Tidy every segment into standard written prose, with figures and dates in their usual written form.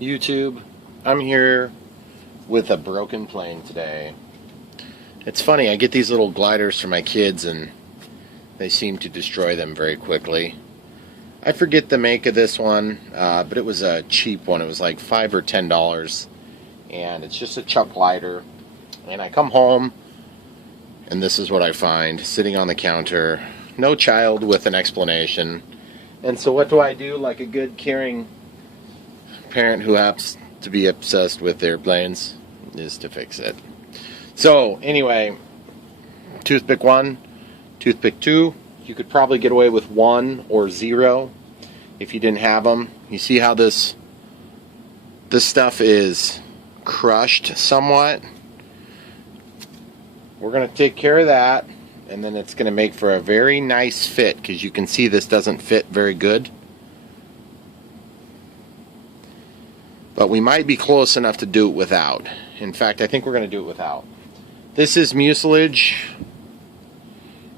YouTube, I'm here with a broken plane today. It's funny, I get these little gliders for my kids and they seem to destroy them very quickly. I forget the make of this one, but it was a cheap one. It was like $5 or $10, and it's just a chuck glider. And I come home, and this is what I find sitting on the counter. No child with an explanation. And so what do? Like a good, caring parent who happens to be obsessed with airplanes, is to fix it. So anyway, toothpick 1, toothpick 2. You could probably get away with 1 or 0 if you didn't have them. You see how this stuff is crushed somewhat? We're going to take care of that, and then it's going to make for a very nice fit, because you can see this doesn't fit very good. But we might be close enough to do it without. In fact, I think we're going to do it without. This is mucilage.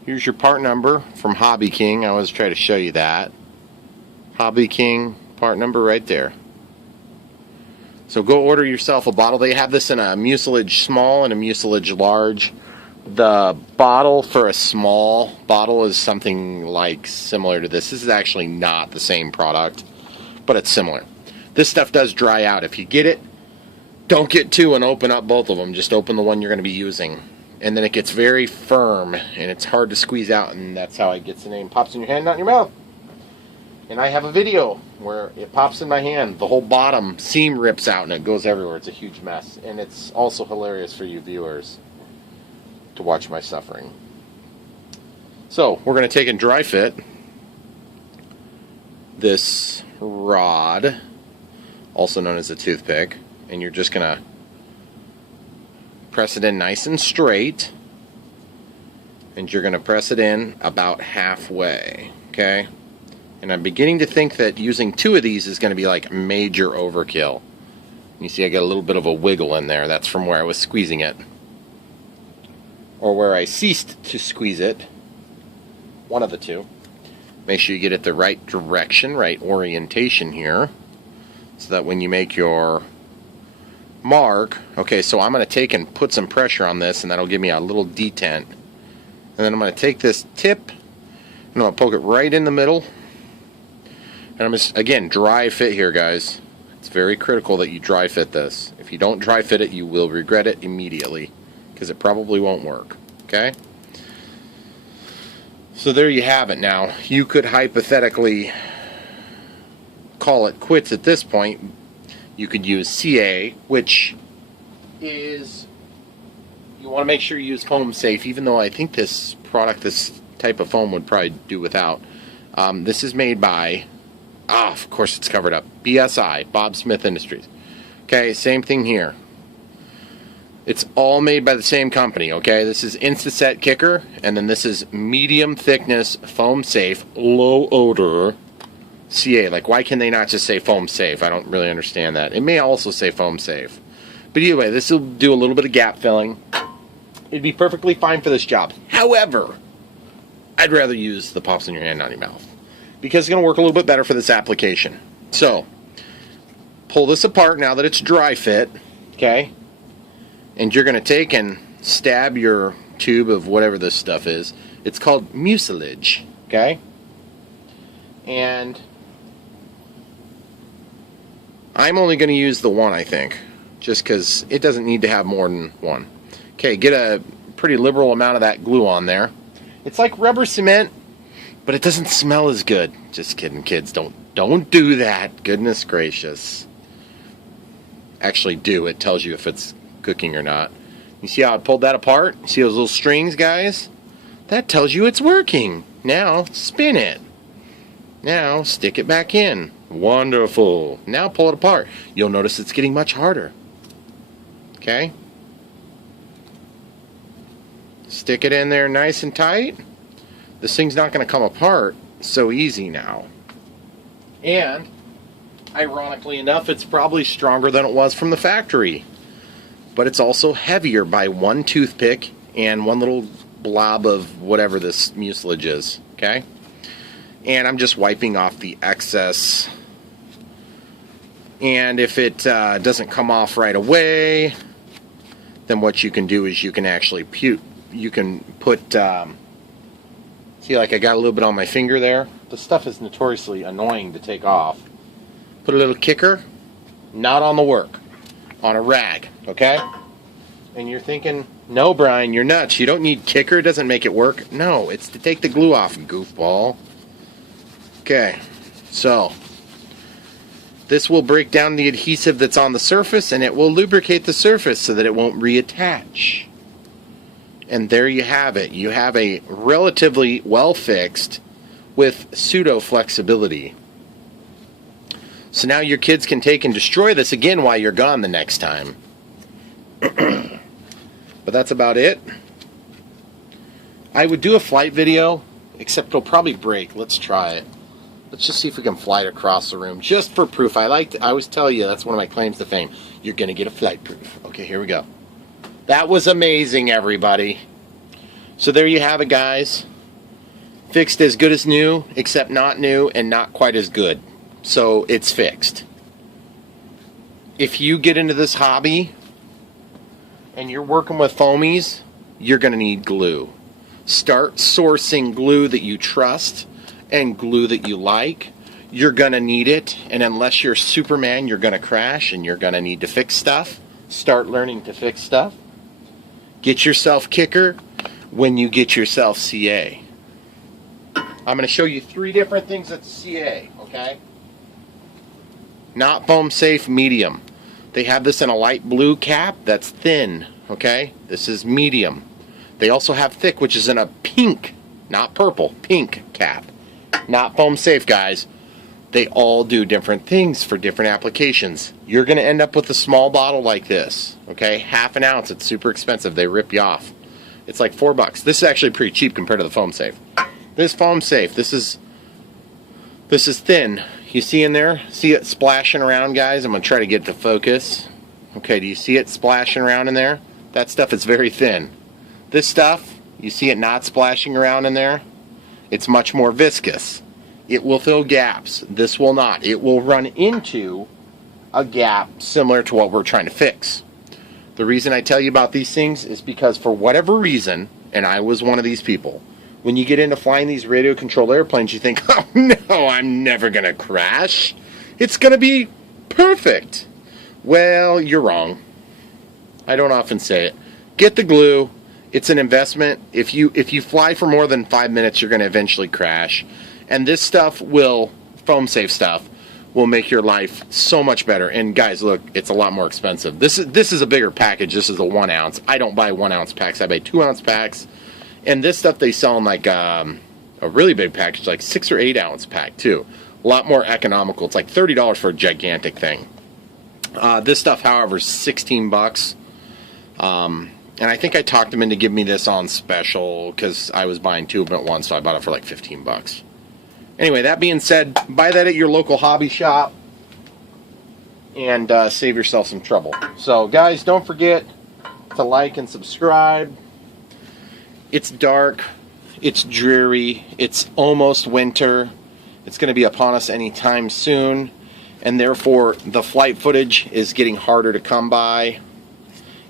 Here's your part number from Hobby King. I always try to show you that. Hobby King part number right there. So go order yourself a bottle. They have this in a mucilage small and a mucilage large. The bottle for a small bottle is something like similar to this. This is actually not the same product, but it's similar. This stuff does dry out. If you get it, don't get two and open up both of them. Just open the one you're going to be using. And then it gets very firm, and it's hard to squeeze out, and that's how it gets the name. Pops in your hand, not in your mouth. And I have a video where it pops in my hand. The whole bottom seam rips out, and it goes everywhere. It's a huge mess. And it's also hilarious for you viewers to watch my suffering. So, we're going to take and dry fit this rod, also known as a toothpick, and you're just going to press it in nice and straight, and you're going to press it in about halfway, okay? And I'm beginning to think that using 2 of these is going to be like major overkill. You see I got a little bit of a wiggle in there. That's from where I was squeezing it, or where I ceased to squeeze it. One of the two. Make sure you get it the right direction, right orientation here, so that when you make your mark, okay, so I'm going to take and put some pressure on this, and that'll give me a little detent. And then I'm going to take this tip, and I'm going to poke it right in the middle. And I'm just, again, dry fit here, guys. It's very critical that you dry fit this. If you don't dry fit it, you will regret it immediately, because it probably won't work, okay? So there you have it. Now, you could hypothetically call it quits at this point. You could use CA, which is, you want to make sure you use foam safe, even though I think this product, this type of foam, would probably do without. This is made by, of course it's covered up, BSI, Bob Smith Industries. Okay, same thing here. It's all made by the same company, okay? This is Instaset Kicker, and then this is medium thickness, foam safe, low odor CA. Like, why can they not just say foam safe? I don't really understand that. It may also say foam safe. But either way, this will do a little bit of gap filling. It'd be perfectly fine for this job. However, I'd rather use the pops in your hand, not in your mouth, because it's going to work a little bit better for this application. So, pull this apart now that it's dry fit, okay? And you're going to take and stab your tube of whatever this stuff is. It's called mucilage, okay? And I'm only going to use the one, I think, just because it doesn't need to have more than one. Okay, get a pretty liberal amount of that glue on there. It's like rubber cement, but it doesn't smell as good. Just kidding, kids. Don't do that. Goodness gracious. Actually do. It tells you if it's cooking or not. You see how I pulled that apart? See those little strings, guys? That tells you it's working. Now, spin it. Now, stick it back in. Wonderful. Now pull it apart. You'll notice it's getting much harder. Okay? Stick it in there nice and tight. This thing's not going to come apart so easy now. And, ironically enough, it's probably stronger than it was from the factory. But it's also heavier by one toothpick and one little blob of whatever this mucilage is. Okay? And I'm just wiping off the excess And if it doesn't come off right away, then what you can do is you can actually you can put, see, like I got a little bit on my finger there. The stuff is notoriously annoying to take off. Put a little kicker, not on the work, on a rag, okay? And you're thinking, no, Brian, you're nuts. You don't need kicker. It doesn't make it work. No, it's to take the glue off, goofball. Okay, so this will break down the adhesive that's on the surface, and it will lubricate the surface so that it won't reattach. And there you have it. You have a relatively well-fixed with pseudo-flexibility. So now your kids can take and destroy this again while you're gone the next time. But that's about it. I would do a flight video, except it'll probably break. Let's try it. Let's just see if we can fly it across the room, just for proof. I always tell you, that's one of my claims to fame. You're going to get a flight proof. Okay, here we go. That was amazing, everybody. So there you have it, guys. Fixed as good as new, except not new and not quite as good. So it's fixed. If you get into this hobby and you're working with foamies, you're going to need glue. Start sourcing glue that you trust and glue that you like. You're going to need it, and unless you're Superman, you're going to crash and you're going to need to fix stuff. Start learning to fix stuff. Get yourself kicker when you get yourself CA. I'm going to show you 3 different things that's CA, okay? Not foam safe, medium. They have this in a light blue cap that's thin, okay? This is medium. They also have thick, which is in a pink, not purple, pink cap. Not foam safe, guys. They all do different things for different applications. You're going to end up with a small bottle like this, okay? Half an ounce. It's super expensive. They rip you off. It's like $4. This is actually pretty cheap compared to the foam safe. This foam safe, this is thin. You see in there? See it splashing around, guys? I'm going to try to get to focus. Okay, do you see it splashing around in there? That stuff is very thin. This stuff, you see it not splashing around in there? It's much more viscous. It will fill gaps. This will not. It will run into a gap similar to what we're trying to fix. The reason I tell you about these things is because for whatever reason, and I was one of these people, when you get into flying these radio-controlled airplanes, you think, oh no, I'm never going to crash. It's going to be perfect. Well, you're wrong. I don't often say it. Get the glue. It's an investment. If you fly for more than 5 minutes, you're going to eventually crash. And this stuff will, foam safe stuff, will make your life so much better. And guys, look, it's a lot more expensive. This is a bigger package. This is a 1 ounce. I don't buy 1 ounce packs. I buy 2 ounce packs. And this stuff they sell in like a really big package, like 6 or 8 ounce pack too. A lot more economical. It's like $30 for a gigantic thing. This stuff, however, is $16. And I think I talked them into giving me this on special because I was buying 2 of them at once, so I bought it for like $15. Anyway, that being said, buy that at your local hobby shop and save yourself some trouble. So, guys, don't forget to like and subscribe. It's dark. It's dreary. It's almost winter. It's going to be upon us anytime soon. And therefore, the flight footage is getting harder to come by.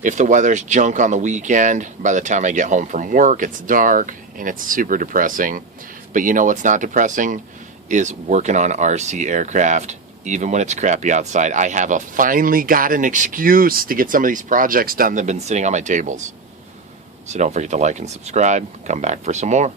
If the weather's junk on the weekend, by the time I get home from work, it's dark and it's super depressing. But you know what's not depressing? Is working on RC aircraft, even when it's crappy outside. I have finally got an excuse to get some of these projects done that have been sitting on my tables. So don't forget to like and subscribe. Come back for some more.